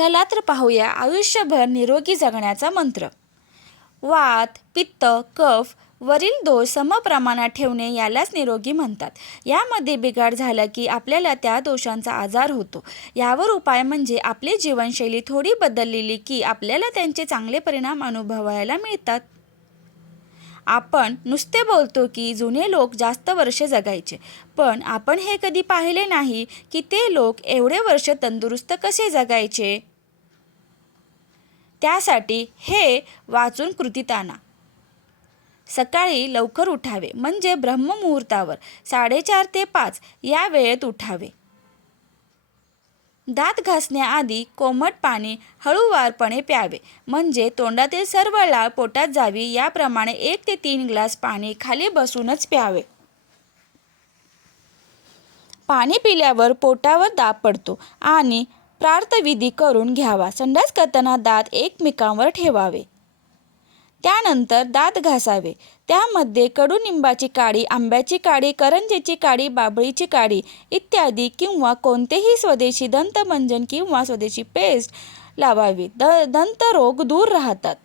चला तर पाहूया आयुष्यभर निरोगी जगण्याचा मंत्र. वात, पित्त, कफ वरील दोष समप्रमाणात ठेवणे यालाच निरोगी म्हणतात. यामध्ये बिघाड झाला की आपल्याला त्या दोषांचा आजार होतो. यावर उपाय म्हणजे आपली जीवनशैली थोडी बदललेली की आपल्याला त्यांचे चांगले परिणाम अनुभवायला मिळतात. आपण नुसते बोलतो की जुने लोक जास्त वर्षे जगायचे, पण आपण हे कधी पाहिले नाही की ते लोक एवढे वर्ष तंदुरुस्त कसे जगायचे. त्यासाठी हे वाचून कृतीत आणा. सकाळी लवकर उठावे म्हणजे ब्रह्ममुहूर्तावर 4:30 ते 5 या वेळेत उठावे. दात घासण्याआधी कोमट पाणी हळूवारपणे प्यावे म्हणजे तोंडातील सर्व लाळ पोटात जावी. याप्रमाणे 1 ते 3 ग्लास पाणी खाली बसूनच प्यावे. पाणी पिल्यावर पोटावर दाब पडतो आणि प्रार्थविधी करून घ्यावा. संडास करताना दात एकमेकांवर ठेवावे. त्यानंतर दात घासावे. त्यामध्ये कडुनिंबाची काडी, आंब्याची काडी, करंजीची काडी, बाभळीची काडी इत्यादी किंवा कोणतेही स्वदेशी दंतमंजन किंवा स्वदेशी पेस्ट लावावी. दंतरोग दूर राहतात.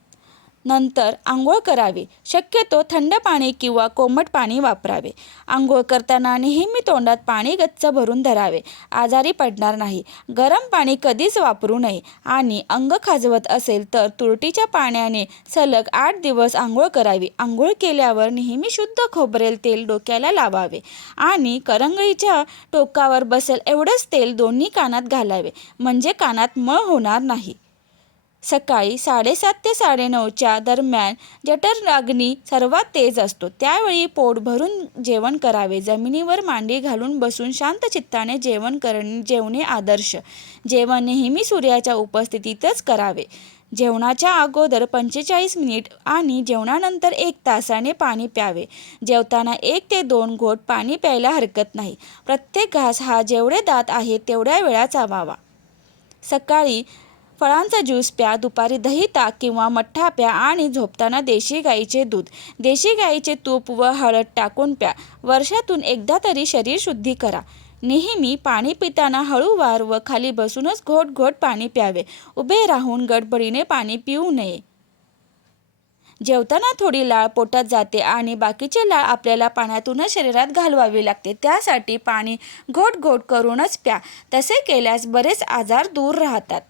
नंतर आंघोळ करावी. शक्यतो थंड पाणी किंवा कोमट पाणी वापरावे. आंघोळ करताना नेहमी तोंडात पाणी गच्च भरून धरावे. आजारी पडणार नाही. गरम पाणी कधीच वापरू नये आणि अंग खाजवत असेल तर तुरटीच्या पाण्याने सलग 8 दिवस आंघोळ करावी. आंघोळ केल्यावर नेहमी शुद्ध खोबरेल तेल डोक्याला लावावे आणि करंगळीच्या टोकावर बसेल एवढंच तेल दोन्ही कानात घालावे म्हणजे कानात मळ होणार नाही. सकाळी 7:30 ते 9:30च्या दरम्यान जठराग्नी सर्वात तेज असतो. त्यावेळी पोट भरून जेवण करावे. जमिनीवर मांडी घालून बसून शांत चित्ताने जेवणे आदर्श. जेवण नेहमी सूर्याच्या उपस्थितीतच करावे. जेवणाच्या अगोदर 45 मिनिट आणि जेवणानंतर 1 तासाने पाणी प्यावे. जेवताना 1 ते 2 घोट पाणी प्यायला हरकत नाही. प्रत्येक घास हा जेवढे दात आहेत तेवढ्या वेळा चावावा. सकाळी फळांचा ज्यूस प्या. दुपारी दही, ताक किंवा मठ्ठा प्या आणि झोपताना देशी गाईचे दूध, देशी गाईचे तूप व हळद टाकून प्या. वर्षातून एकदा तरी शरीर शुद्धी करा. नेहमी पाणी पिताना हळूवार व खाली बसूनच घोट घोट पाणी प्यावे. उभे राहून गडबडीने पाणी पिऊ नये. जेवताना थोडी लाळ पोटात जाते आणि बाकीची लाळ आपल्याला पाण्यातूनच शरीरात घालवावी लागते. त्यासाठी पाणी घोट घोट करूनच प्या. तसे केल्यास बरेच आजार दूर राहतात.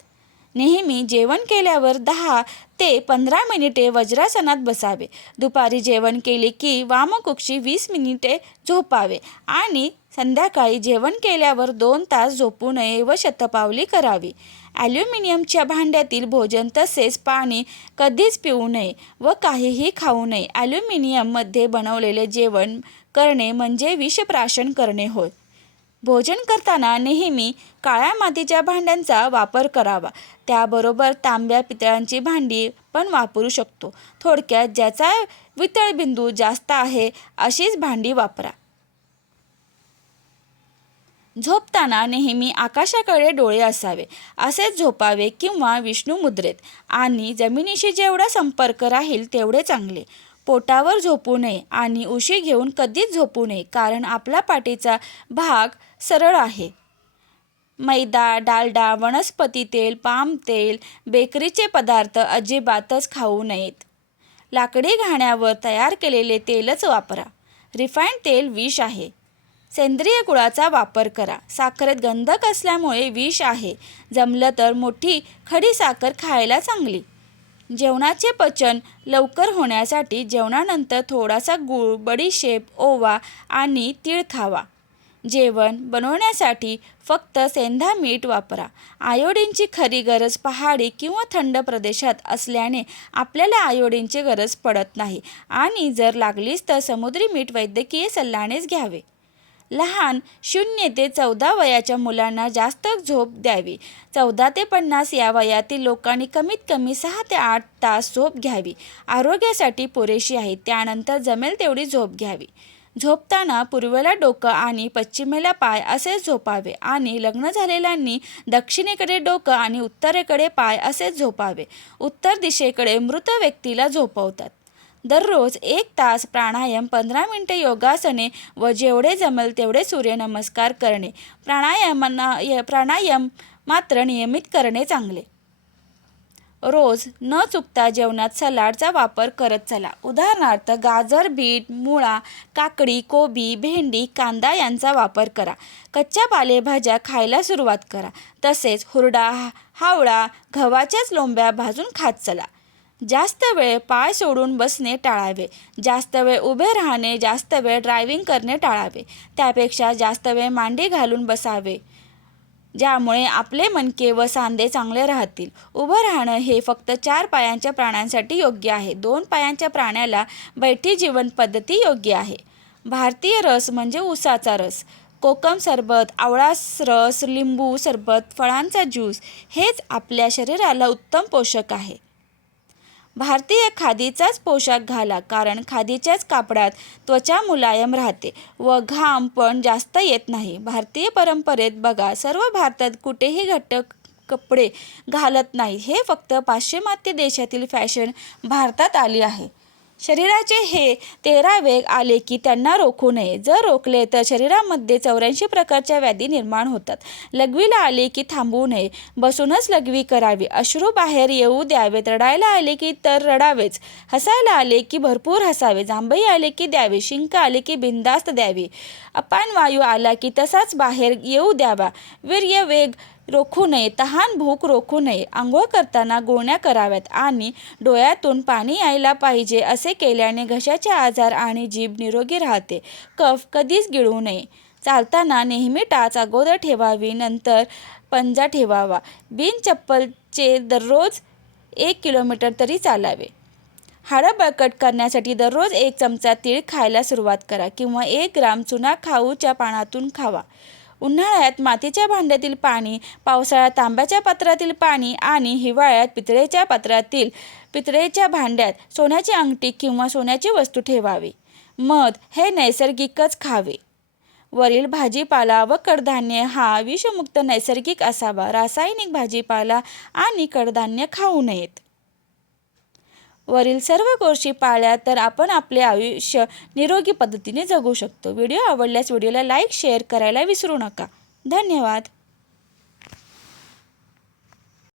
नेहमी जेवण केल्यावर 10 ते 15 मिनिटे वज्रासनात बसावे. दुपारी जेवण केले की वामकुक्षी 20 मिनिटे झोपावे आणि संध्याकाळी जेवण केल्यावर 2 तास झोपू नये व शतपावली करावी. ॲल्युमिनियमच्या भांड्यातील भोजन तसेच पाणी कधीच पिऊ नये व काहीही खाऊ नये. ॲल्युमिनियममध्ये बनवलेले जेवण करणे म्हणजे विषप्राशन करणे होय. भोजन करताना नेहमी काळ्या मातीच्या भांड्यांचा वापर करावा. त्याबरोबर तांब्या पितळांची भांडी पण वापरू शकतो. थोडक्यात ज्याचा वितळबिंदू जास्त आहे अशीच भांडी वापरा. झोपताना नेहमी आकाशाकडे डोळे असावे. असेच झोपावे किंवा विष्णू मुद्रेत आणि जमिनीशी जेवढा संपर्क राहील तेवढे चांगले. पोटावर झोपू नये आणि उशी घेऊन कधीच झोपू नये कारण आपला पाठीचा भाग सरळ आहे. मैदा, डालडा, वनस्पती तेल, पाम तेल, बेकरीचे पदार्थ अजिबातच खाऊ नयेत. लाकडी घाण्यावर तयार केलेले तेलच वापरा. रिफाईंड तेल विष आहे. सेंद्रिय गुळाचा वापर करा. साखरेत गंधक असल्यामुळे विष आहे. जमलं तर मोठी खडी साखर खायला चांगली. जेवणाचे पचन लवकर होण्यासाठी जेवणानंतर थोडासा गूळ, बडीशेप, ओवा आणि तीळ खावा. जेवण बनवण्यासाठी फक्त सेंधा मीठ वापरा. आयोडीनची खरी गरज पहाडी किंवा थंड प्रदेशात असल्याने आपल्याला आयोडीनची गरज पडत नाही आणि जर लागलीच तर समुद्री मीठ वैद्यकीय सल्ल्यानेच घ्यावे. लहान 0 ते 14 वयाच्या मुलांना जास्त झोप द्यावी. 14 ते 50 या वयातील लोकांनी कमीत कमी 6 ते 8 तास झोप घ्यावी. आरोग्यासाठी पुरेशी आहे. त्यानंतर जमेल तेवढी झोप घ्यावी. झोपताना पूर्वेला डोकं आणि पश्चिमेला पाय असेच झोपावे आणि लग्न झालेल्यांनी दक्षिणेकडे डोकं आणि उत्तरेकडे पाय असेच झोपावे. उत्तर दिशेकडे मृत व्यक्तीला झोपवतात. दररोज 1 तास प्राणायाम, 15 मिनिटे योगासने व जेवढे जमेल तेवढे सूर्यनमस्कार करणे. प्राणायाम मात्र नियमित करणे चांगले. रोज न चुकता जेवणात सलाडचा वापर करत चला. उदाहरणार्थ गाजर, बीट, मुळा, काकडी, कोबी, भेंडी, कांदा यांचा वापर करा. कच्च्या पालेभाज्या खायला सुरुवात करा. तसेच हुरडा, हावळा, गव्हाच्याच लोंब्या भाजून खात चला. जास्त वेळ पाय सोडून बसणे टाळावे. जास्त वेळ उभे राहणे, जास्त वेळ ड्रायव्हिंग करणे टाळावे. त्यापेक्षा जास्त वेळ मांडी घालून बसावे, ज्यामुळे आपले मणके व सांधे चांगले राहतील. उभं राहणं हे फक्त 4 पायांच्या प्राण्यांसाठी योग्य आहे. 2 पायांच्या प्राण्याला बैठी जीवन पद्धती योग्य आहे. भारतीय रस म्हणजे उसाचा रस, कोकम सरबत, आवळा रस, लिंबू सरबत, फळांचा ज्यूस हेच आपल्या शरीराला उत्तम पोषक आहे. भारतीय खादीचाच पोशाख घाला, कारण खादीच्याच कापडात त्वचा मुलायम राहते व घाम पण जास्त येत नाही. भारतीय परंपरेत बघा, सर्व भारतात कुठेही घट्ट कपडे घालत नाही. हे फक्त पाश्चिमात्य देशातील फॅशन भारतात आली आहे. शरीराचे हे 13 वेग आले की त्यांना रोखू नये. जर रोखले तर शरीरामध्ये 84 प्रकारच्या व्याधी निर्माण होतात. लघवीला आले की थांबवू नये, बसूनच लघवी करावी. अश्रू बाहेर येऊ द्यावेत. रडायला आले की तर रडावेच. हसायला आले की भरपूर हसावे. जांभई आले की द्यावे. शिंक आले की बिनधास्त द्यावी. अपान वायू आला की तसाच बाहेर येऊ द्यावा. वीर्य वेग रोखू नये. तहान भूक रोखू नये. आंघोळ करताना गुळण्या कराव्यात आणि डोळ्यातून पाणी यायला पाहिजे. असे केल्याने घशाचे आजार आणि जीभ निरोगी राहते. कफ कधीच गिळू नये. चालताना नेहमी टाच अगोदर ठेवावी, नंतर पंजा ठेवावा. बिन चप्पलचे दररोज 1 किलोमीटर तरी चालावे. हाडं बळकट करण्यासाठी दररोज 1 चमचा तीळ खायला सुरुवात करा किंवा 1 ग्राम चुना खाऊच्या पानातून खावा. उन्हाळ्यात मातीच्या भांड्यातील पाणी, पावसाळ्यात तांब्याच्या पात्रातील पाणी आणि हिवाळ्यात पितळेच्या भांड्यात सोन्याची अंगठी किंवा सोन्याची वस्तू ठेवावी. मध हे नैसर्गिकच खावे. वरील भाजीपाला व कडधान्य हा विषमुक्त नैसर्गिक असावा. रासायनिक भाजीपाला आणि कडधान्य खाऊ नयेत. वरील सर्व गोष्टी पाळल्या तर आपण आपले आयुष्य निरोगी पद्धतीने जगू शकतो. व्हिडिओ आवडल्यास व्हिडिओला लाईक, शेअर करायला विसरू नका. धन्यवाद.